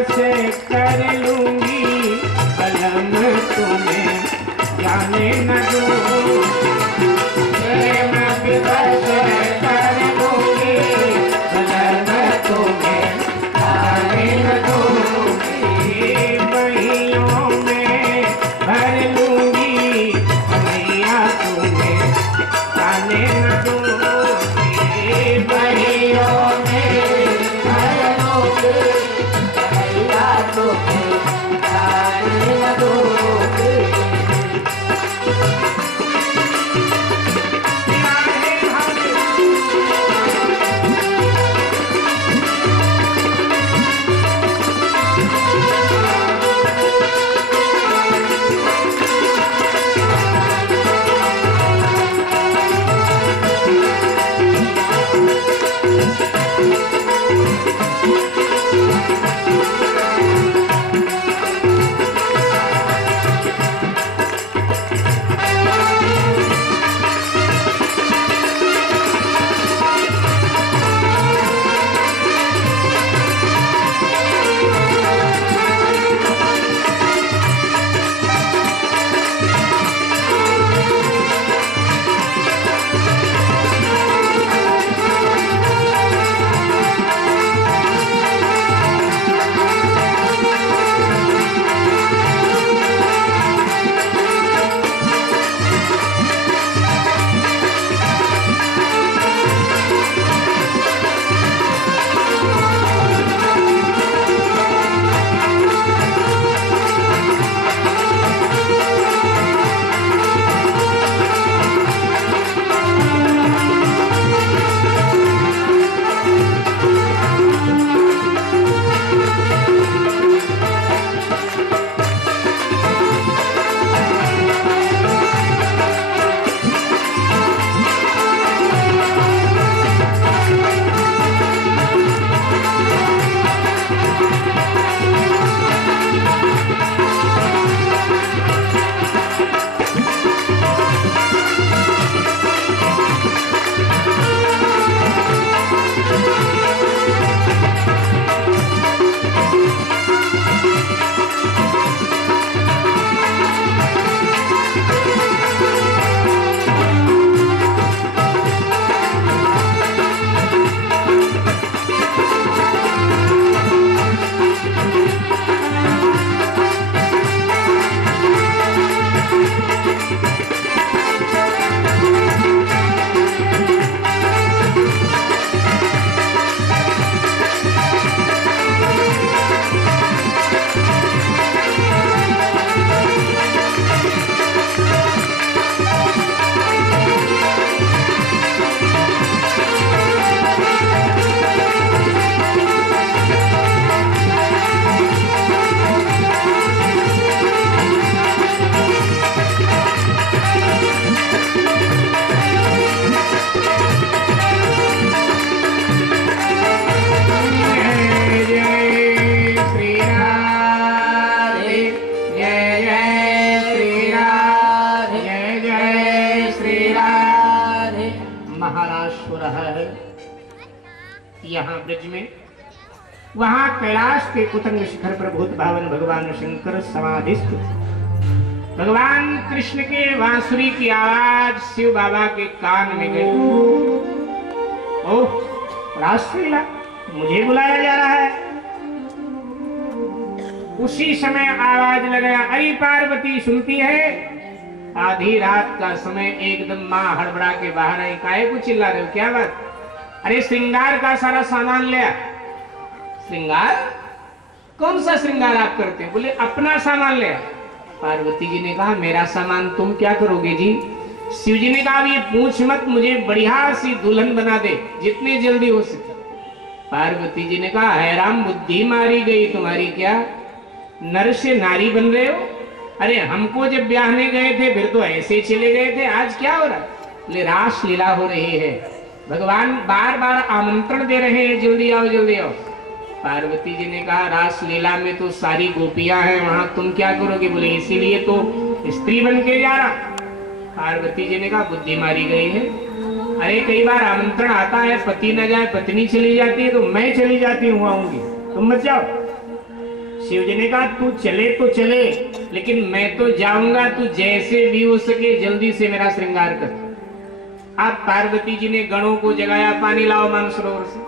बस कर लूंगी कलम तुम्हें जाने न दो, प्रेम विवश कर लूंगी कलम तुम्हें जाने न दूंगी, बहियों में भर लूंगी कन्हैया तुम्हें जाने न दूंगी, बहियों में भर लूंगी कन्हैया तुम्हें जाने न दूंगी। यहाँ ब्रज में, वहां कैलाश के कुतंग शिखर पर भूत भावन भगवान शंकर समाधिस्थ। भगवान कृष्ण के बांसुरी की आवाज शिव बाबा के कान में गई। ओह रासलीला, मुझे बुलाया जा रहा है। उसी समय आवाज लगाया, अरे पार्वती सुनती है? आधी रात का समय एकदम माँ हड़बड़ा के बाहर आई। काहे को चिल्ला रहे हो, क्या बात? अरे श्रृंगार का सारा सामान ले आ। श्रृंगार? कौन सा श्रृंगार आप करते हैं? बोले अपना सामान ले आ। पार्वती जी ने कहा मेरा सामान तुम क्या करोगे जी? शिव जी ने कहा ये पूछ मत, मुझे बढ़िया सी दुल्हन बना दे जितनी जल्दी हो सके। पार्वती जी ने कहा है राम, बुद्धि मारी गई तुम्हारी क्या? नर से नारी बन रहे हो? अरे हमको जब ब्याहने गए थे फिर तो ऐसे चले गए थे, आज क्या हो रहा है? बोले रास लीला हो रही है, भगवान बार बार आमंत्रण दे रहे हैं, जल्दी आओ जल्दी आओ। पार्वती जी ने कहा रास लीला में तो सारी गोपियां हैं, वहां तुम क्या करोगे? बोले इसीलिए तो स्त्री बन के जा रहा। पार्वती जी ने कहा बुद्धि मारी गई है। अरे कई बार आमंत्रण आता है, पति न जाए पत्नी चली जाती है, तो मैं चली जाती हूँ, आऊंगी, तुम मत जाओ। शिव जी ने कहा तू चले तो चले, लेकिन मैं तो जाऊंगा, तू जैसे भी हो सके जल्दी से मेरा श्रृंगार कर। अब पार्वती जी ने गणों को जगाया, पानी लाओ मानसरोवर से।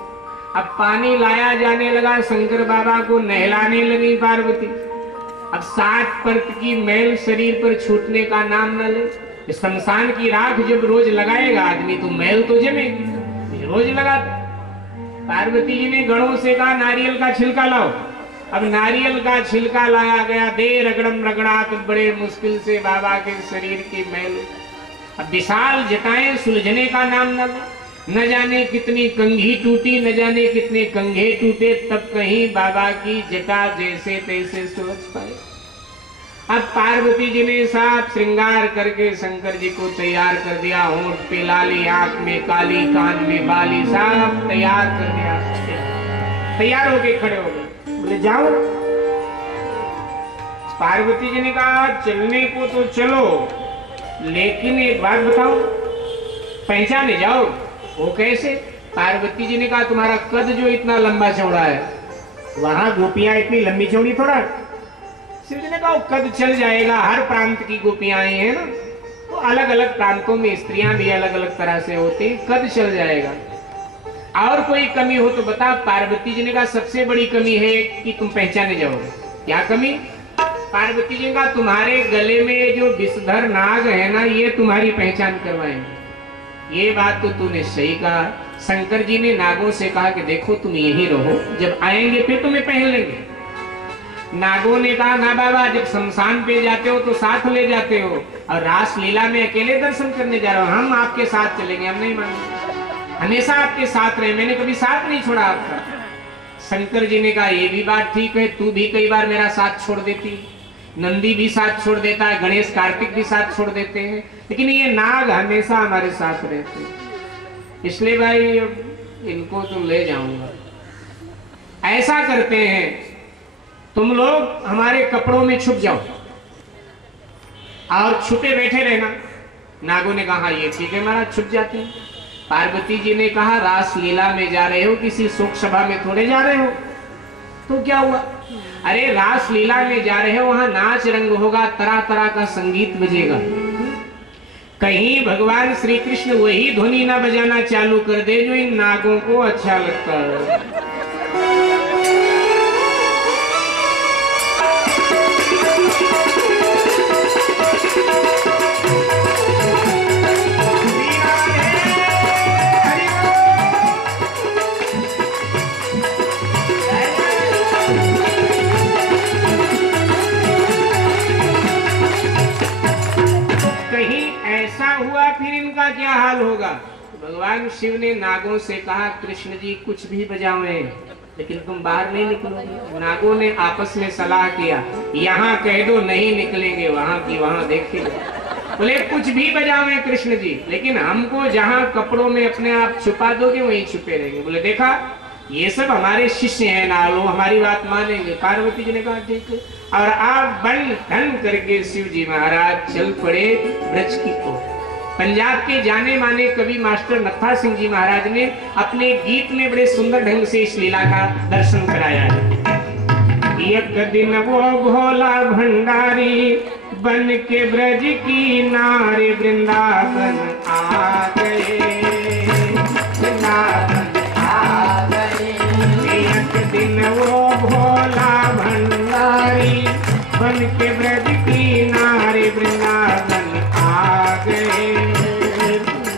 अब पानी लाया जाने लगा, शंकर बाबा को नहलाने लगी पार्वती। अब 60 परत की मैल शरीर पर छूटने का नाम न ले। शमशान की राख जब रोज लगाएगा आदमी तो मैल तो जमेगी, रोज लगाता। पार्वती जी ने गणों से कहा नारियल का छिलका लाओ। अब नारियल का छिलका लाया गया, दे रगड़म रगड़ा, तो बड़े मुश्किल से बाबा के शरीर की मैल। अब विशाल जटाएं सुलझने का नाम न जाने कितनी कंघी टूटी, न जाने कितने कंघे टूटे, तब कहीं बाबा की जटा जैसे तैसे सुलझ पाए। अब पार्वती जी ने साफ श्रृंगार करके शंकर जी को तैयार कर दिया। होंठ पे लाली, आंख में काली, कान में बाली, साफ तैयार कर दिया। तैयार होके खड़े हो गए, बोले जाओ। पार्वती जी ने कहा चलने को तो चलो, लेकिन एक बात बताओ, पहचाने जाओ। वो कैसे? पार्वती जी ने कहा तुम्हारा कद जो इतना लंबा चौड़ा है, वहां गोपियां इतनी लंबी चौड़ी थोड़ा। शिव जी ने कहा कद चल जाएगा, हर प्रांत की गोपियां आई है ना, तो अलग अलग प्रांतों में स्त्रियां भी अलग अलग तरह से होती, कद चल जाएगा। और कोई कमी हो तो बता। पार्वती जी ने कहा सबसे बड़ी कमी है कि तुम पहचाने जाओगे। क्या कमी? पार्वती जी का तुम्हारे गले में जो विषधर नाग है ना, ये तुम्हारी पहचान करवाएंगे। ये बात तो तूने सही कहा। शंकर जी ने नागों से कहा कि देखो तुम यहीं रहो, जब आएंगे फिर तुम्हें पहन लेंगे। नागों ने कहा ना बाबा, जब शमशान पे जाते हो तो साथ ले जाते हो, और रास लीला में अकेले दर्शन करने जा रहे हो, हम आपके साथ चलेंगे, हम नहीं मानेंगे, हमेशा आपके साथ रहे, मैंने कभी साथ नहीं छोड़ा आपका। शंकर जी ने कहा ये भी बात ठीक है, तू भी कई बार मेरा साथ छोड़ देती, नंदी भी साथ छोड़ देता है, गणेश कार्तिक भी साथ छोड़ देते हैं, लेकिन ये नाग हमेशा हमारे साथ रहते हैं, इसलिए भाई इनको तो ले जाऊंगा। ऐसा करते हैं, तुम लोग हमारे कपड़ों में छुप जाओ और छुपे बैठे रहना। नागों ने कहा ये ठीक है महाराज, छुप जाते हैं। पार्वती जी ने कहा रास लीला में जा रहे हो, किसी शोक सभा में थोड़े जा रहे हो, तो क्या हुआ? अरे रास लीला में जा रहे हो, वहां नाच रंग होगा, तरह तरह का संगीत बजेगा। कहीं भगवान श्री कृष्ण वही ध्वनि ना बजाना चालू कर दे जो इन नागों को अच्छा लगता है। हुआ फिर इनका क्या हाल होगा? भगवान शिव ने नागों से कहा कृष्ण जी कुछ भी बजावे, लेकिन तुम बाहर नहीं निकलोगे। नागों ने आपस में सलाह किया, यहाँ कह दो नहीं निकलेंगे, वहां की वहां देखेंगे। बोले कुछ भी बजावे कृष्ण जी, लेकिन हमको जहाँ कपड़ों में अपने आप छुपा दोगे वहीं छुपे रहेंगे। बोले देखा ये सब हमारे शिष्य हैं ना, लोग हमारी बात मानेंगे। पार्वती जी ने कहा ठीक है, और आप बन धन करके शिव जी महाराज चल पड़े ब्रज की ओर। पंजाब के जाने माने कवि मास्टर नत्था सिंह जी महाराज ने अपने गीत में बड़े सुंदर ढंग से इस लीला का दर्शन कराया है। एक दिन वो भोला भंडारी बन के ब्रज की नारी वृंदावन आ गए, वृंदावन आ गए। एक दिन वो भोला भंडारी बन के ब्रज की नारी वृंदावन आ गए,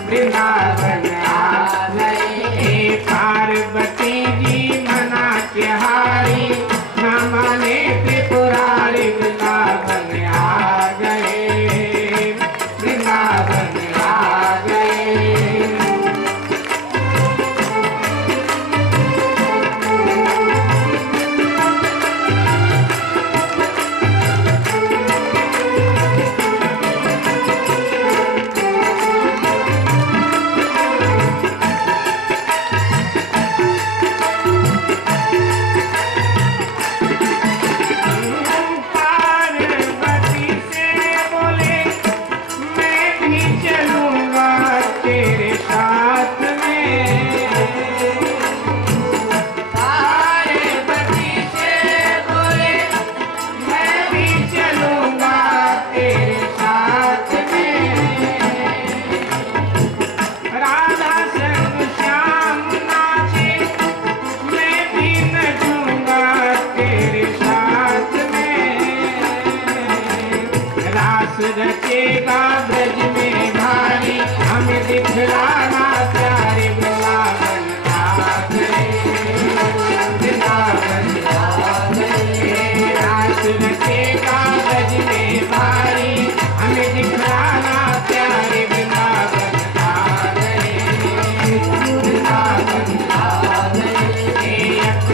वृंदावन आ गए। पार्वती जी मना के हारी, न माने त्रिपुरारी, वृंदावन आ गए, वृंदावन आ गए।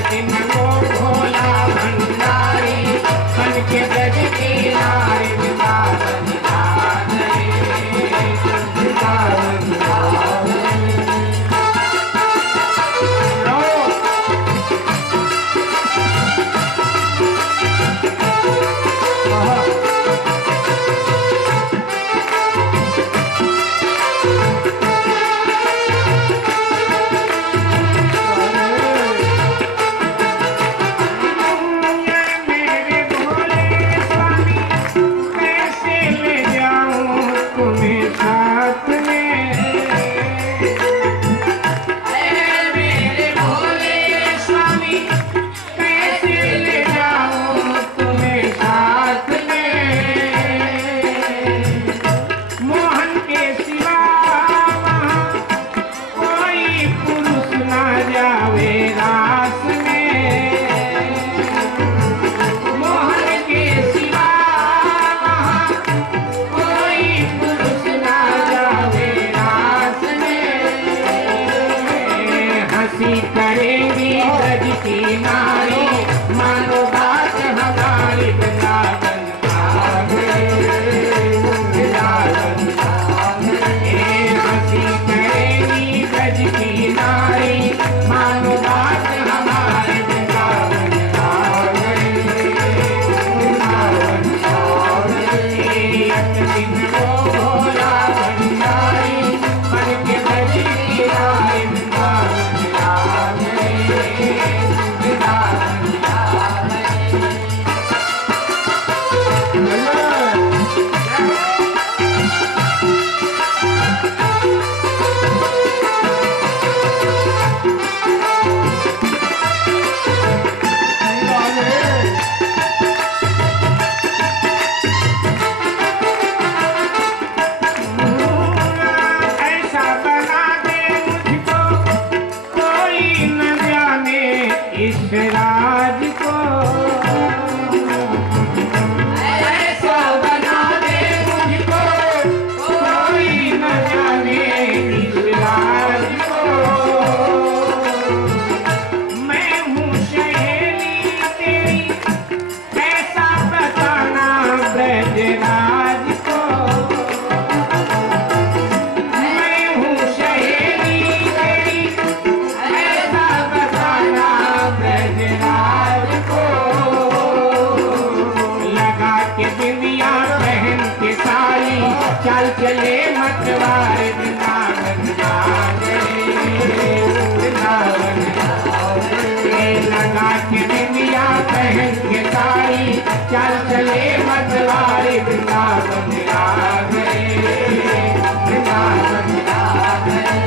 दिन वो भोला भंडारी बन के ब्रज की नारी वृंदावन आ गए, वृंदावन आ गए। करेंगी ब्रज की नारी मानो बात हमारी वृंदावन आ गए, वृंदावन आ गए। हंसी करेंगी ब्रज की नारी मानो बात हमारी वृंदावन आ गए, वृंदावन आ गए। एक दिन वो भोला भंडारी बन के ब्रज की नारी वृंदावन इस राज को ऐसा बना दे मुझको कोई न जाने, इस राज को मैं हूँ सहेली तेरी कैसा बताना ब्रजराज को, मैं हूँ सहेली तेरी ऐसा बताना ब्रजराज को। लगा के बिंदिया पहन के साड़ी चल चले मतवार वृंदावन आ गए, वृंदावन आ गए। लगा के बिंदिया पहन के साड़ी चल चले मतवार वृंदावन आ गए, वृंदावन आ गए।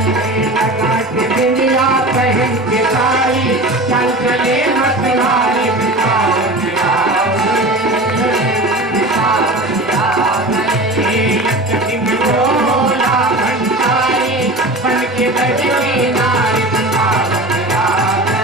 लगा के बिंदिया पहन के साड़ी चल चले मतवार वृंदावन आ गए, वृंदावन आ गए। एक दिन वो भोला भंडारी बन के ब्रज की नारी वृंदावन आ गए।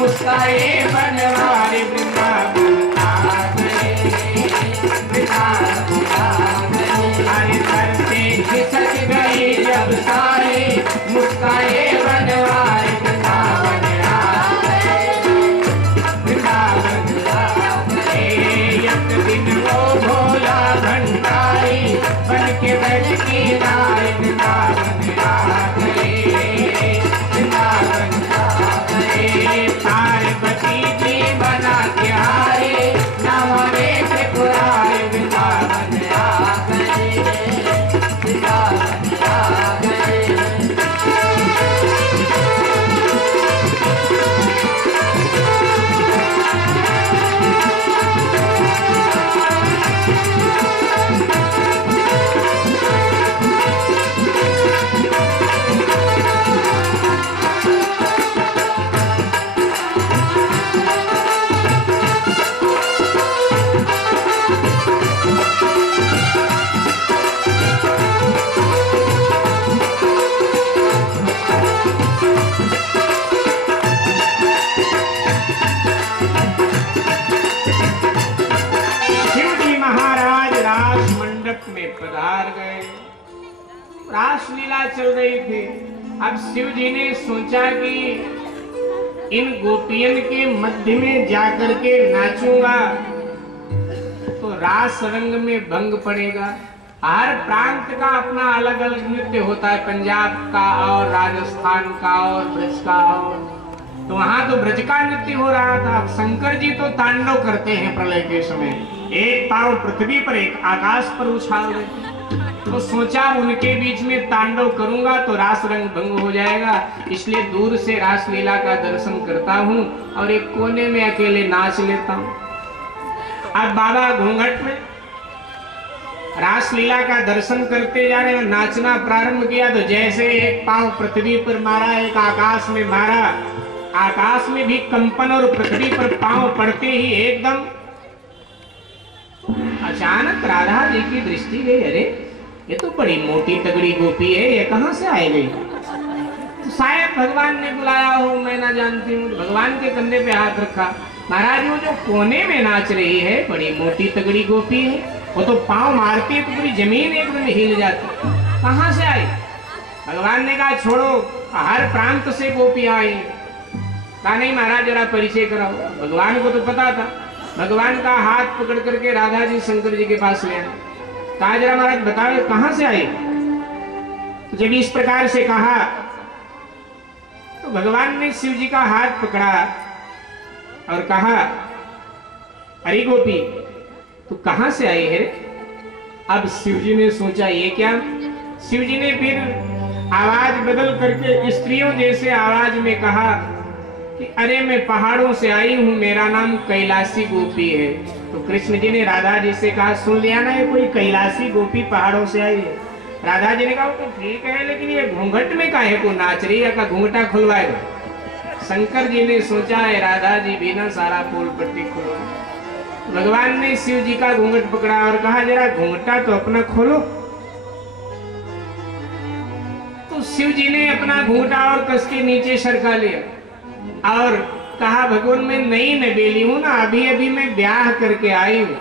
मुस्काए बनवारी वृंदावन आ गए, वृंदावन आ गए। हरे सर से खिसक गई जब सारे मुस्काए बनवारी वृंदावन आ गए। पधार गए। रासलीला चल रही थी। अब शिव जी ने सोचा कि इन गोपियन के मध्य में जाकर के नाचूंगा तो रास रंग में भंग पड़ेगा। हर प्रांत का अपना अलग अलग नृत्य होता है, पंजाब का और राजस्थान का और ब्रज का, और तो वहां तो ब्रज का नृत्य हो रहा था। शंकर जी तो तांडव करते हैं प्रलय के समय, एक पांव पृथ्वी पर एक आकाश पर उछाल देते। तो सोचा उनके बीच में तांडव करूंगा तो रास रंग भंग हो जाएगा, इसलिए दूर से रासलीला का दर्शन करता हूं और एक कोने में अकेले नाच लेता हूं। अब बाबा घूंघट में रासलीला का दर्शन करते जा रहे हैं, नाचना प्रारंभ किया तो जैसे एक पांव पृथ्वी पर मारा, एक आकाश में मारा, आकाश में भी कंपन और पृथ्वी पर पांव पड़ते ही एकदम अचानक राधा जी की दृष्टि गई, अरे ये तो बड़ी मोटी तगड़ी गोपी है, ये कहां से आई गई? तो शायद भगवान ने बुलाया हो, मैं ना जानती हूँ। भगवान के कंधे पे हाथ रखा, महाराज वो जो कोने में नाच रही है बड़ी मोटी तगड़ी गोपी है, वो तो पांव मारती है तो पूरी जमीन एकदम हिल जाती, कहां से आई? भगवान ने कहा छोड़ो, हर प्रांत से गोपियां आई। कहा नहीं महाराज जरा परिचय कराओ। भगवान को तो पता था। भगवान का हाथ पकड़ करके राधा जी शंकर जी के पास ले आए। कहा जरा महाराज बताओ कहां से आई? तो जब इस प्रकार से कहा तो भगवान ने शिव जी का हाथ पकड़ा और कहा अरे गोपी तू कहां से आई है? अब शिव जी ने सोचा ये क्या? शिव जी ने फिर आवाज बदल करके स्त्रियों जैसे आवाज में कहा कि अरे मैं पहाड़ों से आई हूं, मेरा नाम कैलाशी गोपी है। तो कृष्ण जी ने राधा जी से कहा सुन लिया ना, ये कोई कैलाशी गोपी पहाड़ों से आई है। राधा जी ने कहा तो ठीक है, लेकिन ये घूंघट में काहे को नाच रही है, का घूंघटा खुलवाएगा। शंकर जी ने सोचा है राधा जी बिना सारा पोल पट्टी खोलो। भगवान ने शिव जी का घूंघट पकड़ा और कहा जरा घूंघटा तो अपना खोलो। तो शिव जी ने अपना घूंघटा और कस के नीचे सरका लिया और कहा भगवान मैं नई नवेली हूं ना, अभी अभी मैं ब्याह करके आई हूं,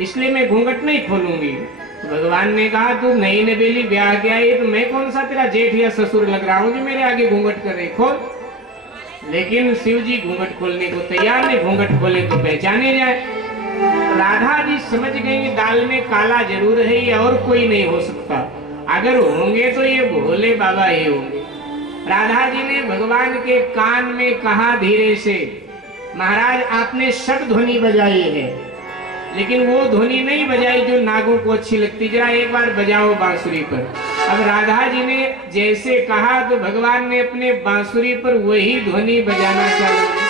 इसलिए मैं घूंघट नहीं खोलूंगी। तो भगवान ने कहा तू नई नवेली ब्याह के आई तो मैं कौन सा तेरा जेठ या ससुर लग रहा हूं जो मेरे आगे घूंघट कर रहे, खोल। लेकिन शिव जी घूंघट खोलने को तैयार नहीं, घूंघट खोले तो पहचाने जाए। राधा जी समझ गई दाल में काला जरूर है, ये और कोई नहीं हो सकता, अगर होंगे तो ये भोले बाबा ही होंगे। राधा जी ने भगवान के कान में कहा धीरे से महाराज आपने सब ध्वनि बजाई है, लेकिन वो ध्वनि नहीं बजाई जो नागों को अच्छी लगती, जरा एक बार बजाओ बांसुरी पर। अब राधा जी ने जैसे कहा तो भगवान ने अपने बांसुरी पर वही ध्वनि बजाना चालू